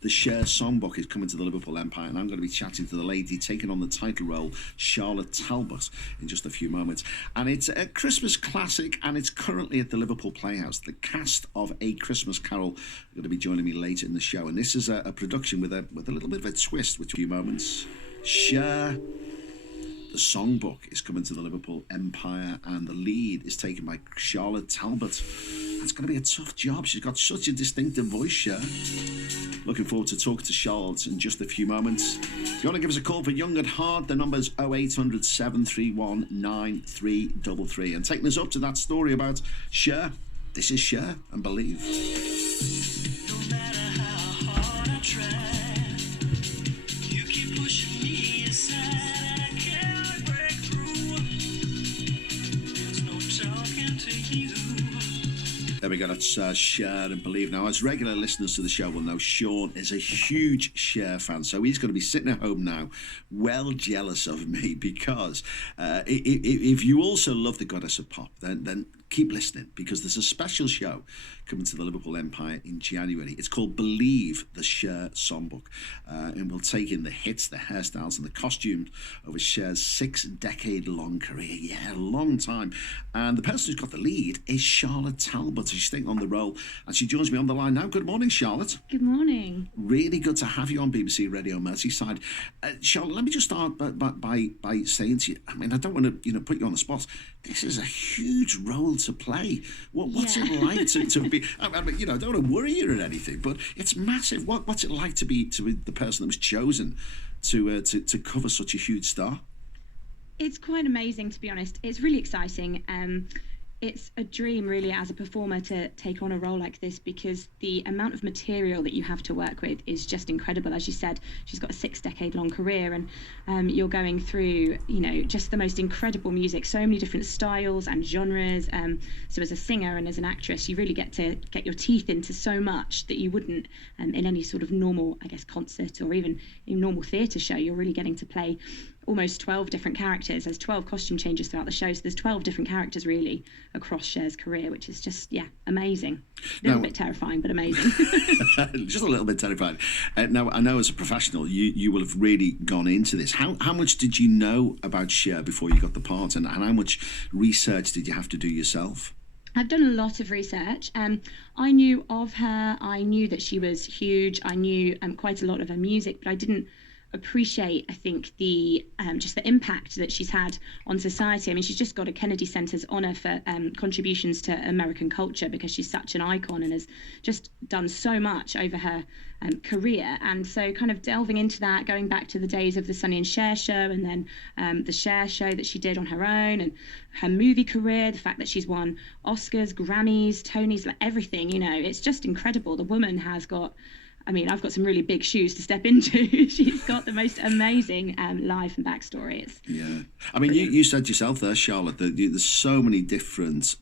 The Cher Songbook is coming to the Liverpool Empire, and I'm going to be chatting to the lady taking on the title role, Charley Talbot, in just a few moments. And it's a Christmas classic, and it's currently at the Liverpool Playhouse. The cast of A Christmas Carol are going to be joining me later in the show, and this is a production with a little bit of a twist, which a few moments. Cher, the Songbook, is coming to the Liverpool Empire, and the lead is taken by Charley Talbot. It's going to be a tough job. She's got such a distinctive voice, Cher. Looking forward to talking to Charlotte in just a few moments. If you want to give us a call for Young at Heart, the number's 0800 731 9333. And taking us up to that story about Cher, this is Cher and Believe. No matter how hard I try, you keep pushing me aside. I can't break through. There's no talking to you. There we go, that's Cher and Believe. Now, as regular listeners to the show will know, Sean is a huge Cher fan, so he's going to be sitting at home now, well jealous of me, because if you also love the goddess of pop, then keep listening, because there's a special show coming to the Liverpool Empire in January. It's called Believe, the Cher Songbook, and we'll take in the hits, the hairstyles and the costumes over Cher's 6-decade-long career. Yeah, a long time. And the person who's got the lead is Charley Talbot. She's taking on the role, and she joins me on the line now. Good morning, Charlotte. Good morning. Really good to have you on BBC Radio Merseyside. Charlotte, let me just start by saying to you, I mean, I don't want to put you on the spot. This is a huge role to play. What's it like to be? I mean, I don't want to worry you or anything, but it's massive. What's it like to be the person that was chosen to cover such a huge star? It's quite amazing, to be honest. It's really exciting. It's a dream, really, as a performer to take on a role like this, because the amount of material that you have to work with is just incredible. As you said, she's got a 6-decade-long career, and you're going through, just the most incredible music, so many different styles and genres. So as a singer and as an actress, you really get to get your teeth into so much that you wouldn't in any sort of normal, concert or even in normal theatre show. You're really getting to play almost 12 different characters. There's 12 costume changes throughout the show, so there's 12 different characters really across Cher's career, which is just amazing. A little bit terrifying, but amazing. Just a little bit terrifying. Now, I know as a professional you will have really gone into this. How much did you know about Cher before you got the part, and how much research did you have to do yourself? I've done a lot of research. I knew of her. I knew that she was huge. I knew quite a lot of her music, but I didn't appreciate, I think, the just the impact that she's had on society. I mean, she's just got a Kennedy Center's honor for contributions to American culture, because she's such an icon and has just done so much over her career. And so kind of delving into that, going back to the days of the Sonny and Cher show, and then the Cher show that she did on her own, and her movie career, the fact that she's won Oscars, Grammys, Tonys, like everything, it's just incredible. The woman has got, I've got some really big shoes to step into. She's got the most amazing life and backstory. You said yourself there, Charlotte, that there's so many different,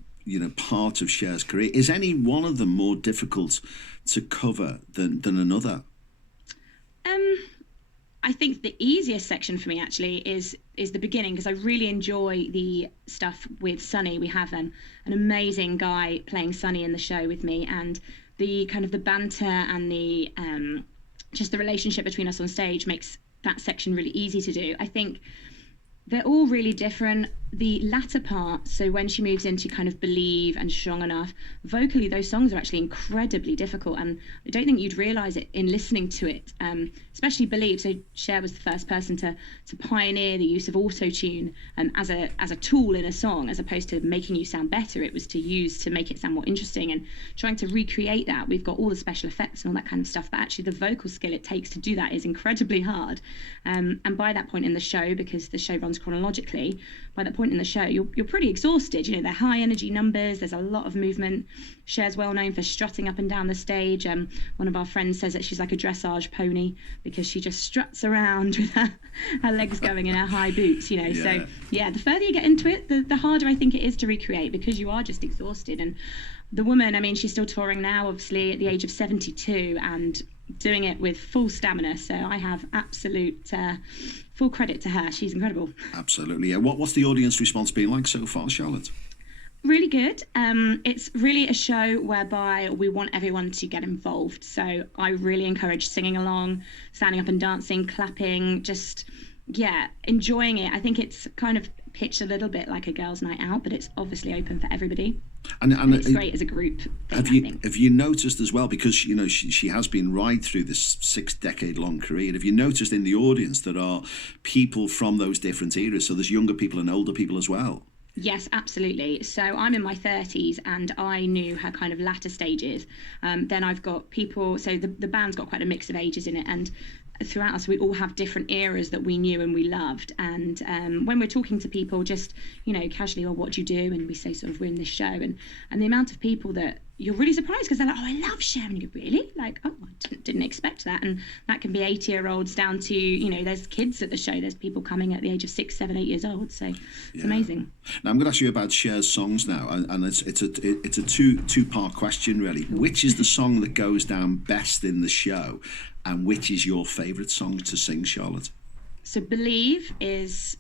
parts of Cher's career. Is any one of them more difficult to cover than another? I think the easiest section for me actually is the beginning, because I really enjoy the stuff with Sonny. We have an amazing guy playing Sonny in the show with me, and the kind of the banter and the just the relationship between us on stage makes that section really easy to do. I think they're all really different. The latter part, so when she moves into kind of Believe and Strong Enough, vocally those songs are actually incredibly difficult, and I don't think you'd realise it in listening to it, especially Believe. So Cher was the first person to pioneer the use of auto-tune as a tool in a song, as opposed to making you sound better. It was to make it sound more interesting, and trying to recreate that. We've got all the special effects and all that kind of stuff, but actually the vocal skill it takes to do that is incredibly hard. And by that point in the show, because the show runs chronologically, by that point in the show, you're pretty exhausted. They're high energy numbers. There's a lot of movement. Cher's well known for strutting up and down the stage. One of our friends says that she's like a dressage pony, because she just struts around with her legs going in her high boots. So the further you get into it, the harder I think it is to recreate, because you are just exhausted. And the woman, she's still touring now, obviously at the age of 72, and doing it with full stamina. So I have absolute full credit to her. She's incredible. Absolutely. What's the audience response been like so far, Charlotte? Really good. It's really a show whereby we want everyone to get involved. So I really encourage singing along, standing up and dancing, clapping, just, yeah, enjoying it. I think it's kind of pitched a little bit like a girls' night out, but it's obviously open for everybody. And it's great as a group thing, Have you noticed as well, because she has been right through this 6-decade-long career, have you noticed in the audience there are people from those different eras? So there's younger people and older people as well. Yes, absolutely. So I'm in my 30s and I knew her kind of latter stages. Then I've got people, so the band's got quite a mix of ages in it, and throughout us we all have different eras that we knew and we loved. And when we're talking to people just, casually, what do you do? And we say sort of we're in this show, and the amount of people that you're really surprised, because they're like, oh, I love Cher. And you go, really? Like, oh, I didn't expect that. And that can be 80-year-olds down to, there's kids at the show. There's people coming at the age of 6, 7, 8 years old. So it's amazing. Now I'm going to ask you about Cher's songs now, and it's a two-part question really. Which is the song that goes down best in the show, and which is your favourite song to sing, Charlotte? So Believe is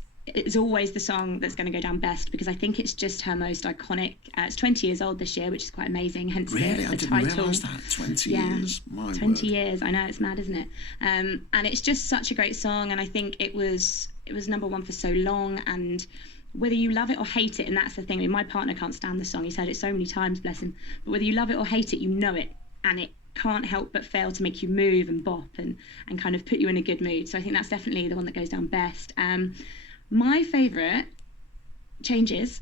always the song that's going to go down best, because I think it's just her most iconic. It's 20 years old this year, which is quite amazing. Hence really, the I didn't title. realise that. 20 years, my 20 word. years. I know, it's mad, isn't it? And it's just such a great song, and I think it was number one for so long. And whether you love it or hate it, and that's the thing. I mean, my partner can't stand the song. He's heard it so many times, bless him. But whether you love it or hate it, you know it, and it can't help but fail to make you move and bop and kind of put you in a good mood. So I think that's definitely the one that goes down best. My favourite changes.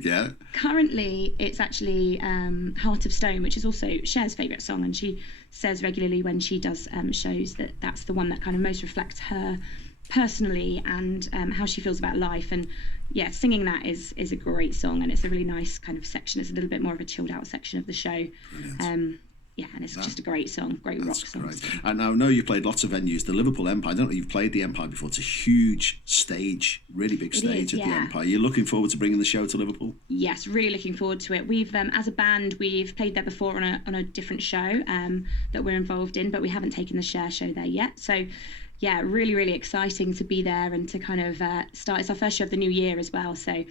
Yeah. Currently, it's actually Heart of Stone, which is also Cher's favourite song, and she says regularly when she does shows that that's the one that kind of most reflects her personally and how she feels about life. And yeah, singing that is a great song, and it's a really nice kind of section. It's a little bit more of a chilled out section of the show. Brilliant. Yeah, and it's just a great song, great rock song. Great. And I know you played lots of venues. The Liverpool Empire, I don't know, you've played the Empire before. It's a huge stage, really big stage at the Empire. You're looking forward to bringing the show to Liverpool? Yes, really looking forward to it. We've, as a band, we've played there before on a different show that we're involved in, but we haven't taken the Cher show there yet. So yeah, really, really exciting to be there and to kind of start. It's our first show of the new year as well, so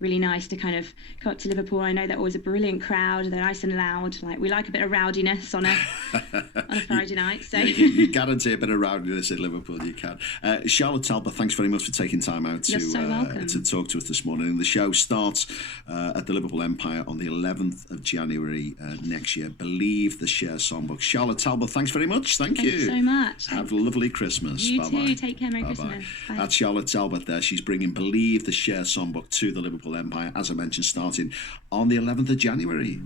really nice to kind of go up to Liverpool. I know they're always a brilliant crowd. They're nice and loud. Like, we like a bit of rowdiness on a Friday night. So you guarantee a bit of rowdiness in Liverpool. You can. Charlotte Talbot, thanks very much for taking time out to talk to us this morning. And the show starts at the Liverpool Empire on the 11th of January next year. Believe the Cher Songbook. Charlotte Talbot, thanks very much. Thank you. Thank you so much. Have a lovely Christmas. You Bye-bye. too. Take care. Merry Christmas. Bye. That's Charlotte Talbot there. She's bringing Believe the Cher Songbook to the Liverpool Empire, as I mentioned, starting on the 11th of January.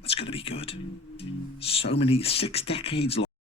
That's going to be good. So many 6 decades long.